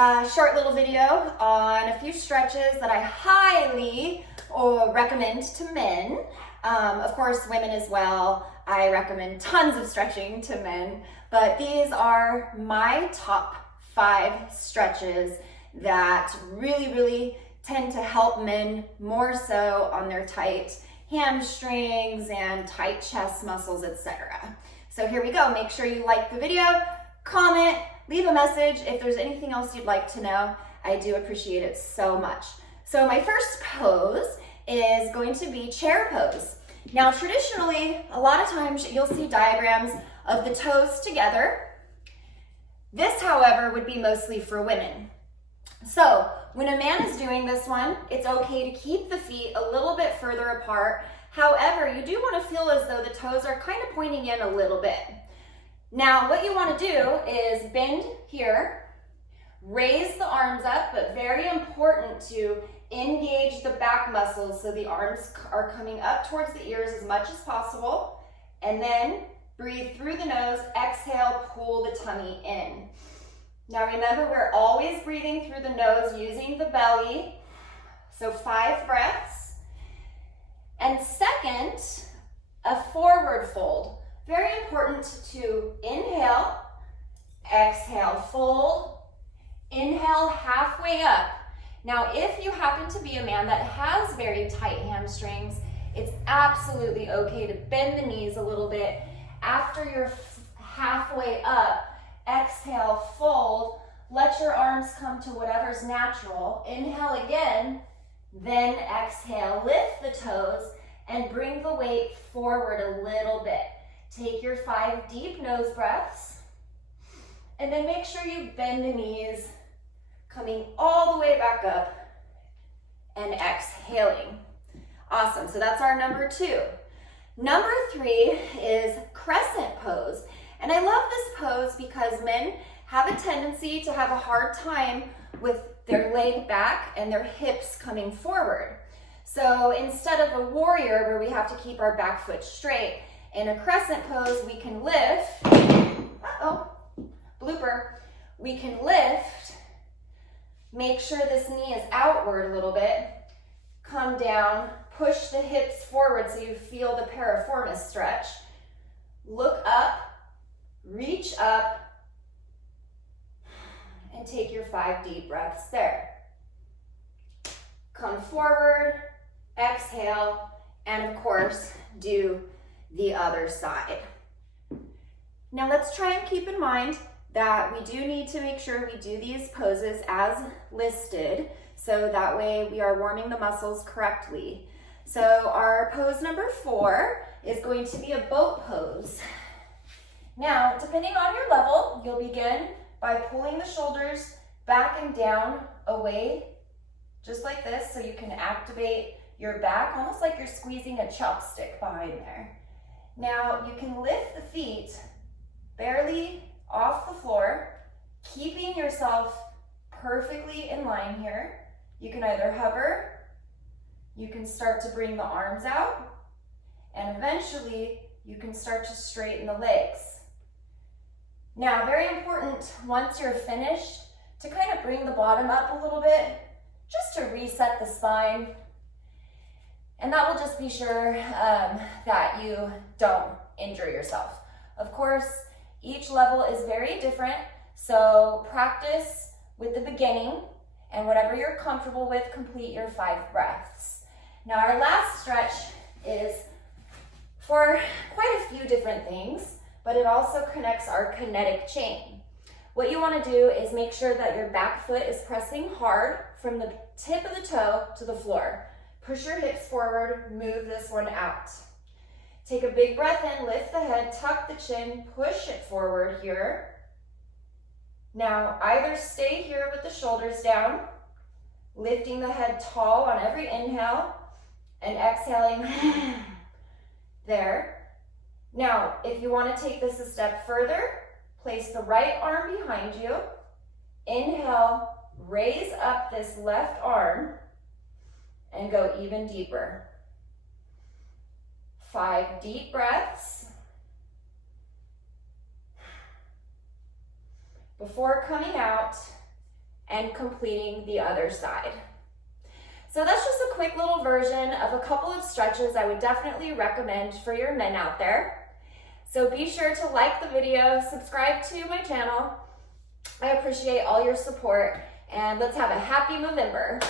a short little video on a few stretches that I highly recommend to men. Of course, women as well. I recommend tons of stretching to men, but these are my top 5 stretches that really tend to help men more so on their tight hamstrings and tight chest muscles, etc. So here we go. Make sure you like the video, comment, leave a message if there's anything else you'd like to know. I do appreciate it so much. So my first pose is going to be chair pose. Now traditionally, a lot of times you'll see diagrams of the toes together. This, however, would be mostly for women. So when a man is doing this one, it's okay to keep the feet a little bit further apart. However, you do want to feel as though the toes are kind of pointing in a little bit. Now, what you want to do is bend here, raise the arms up, but very important to engage the back muscles so the arms are coming up towards the ears as much as possible. And then breathe through the nose, exhale, pull the tummy in. Now remember, we're always breathing through the nose using the belly. So 5 breaths. And second, a forward fold. Very important to inhale, exhale, fold, inhale halfway up. Now, if you happen to be a man that has very tight hamstrings, it's absolutely okay to bend the knees a little bit. After you're halfway up, exhale, fold, let your arms come to whatever's natural. Inhale again, then exhale, lift the toes, and bring the weight forward a little bit. Take your 5 deep nose breaths, and then make sure you bend the knees, coming all the way back up, and exhaling. Awesome, so that's our number 2. Number 3 is crescent pose. And I love this pose because men have a tendency to have a hard time with their leg back and their hips coming forward. So instead of a warrior where we have to keep our back foot straight, in a crescent pose, we can lift, blooper, we can lift, make sure this knee is outward a little bit, come down, push the hips forward so you feel the piriformis stretch, look up, reach up, and take your 5 deep breaths there. Come forward, exhale, and of course, do the other side. Now let's try and keep in mind that we do need to make sure we do these poses as listed, so that way we are warming the muscles correctly. So our pose number 4 is going to be a boat pose. Now, depending on your level, you'll begin by pulling the shoulders back and down away, just like this, so you can activate your back, almost like you're squeezing a chopstick behind there. Now, you can lift the feet barely off the floor, keeping yourself perfectly in line here. You can either hover, you can start to bring the arms out, and eventually you can start to straighten the legs. Now, very important, once you're finished, to kind of bring the bottom up a little bit, just to reset the spine. And that will just be sure that you don't injure yourself. Of course, each level is very different, so practice with the beginning, and whatever you're comfortable with, complete your 5 breaths. Now, our last stretch is for quite a few different things, but it also connects our kinetic chain. What you want to do is make sure that your back foot is pressing hard from the tip of the toe to the floor. Push your hips forward, move this one out. Take a big breath in, lift the head, tuck the chin, push it forward here. Now, either stay here with the shoulders down, lifting the head tall on every inhale, and exhaling there. Now, if you want to take this a step further, place the right arm behind you. Inhale, raise up this left arm, and go even deeper. 5 deep breaths. Before coming out, and completing the other side. So that's just a quick little version of a couple of stretches I would definitely recommend for your men out there. So be sure to like the video, subscribe to my channel. I appreciate all your support, and let's have a happy Movember.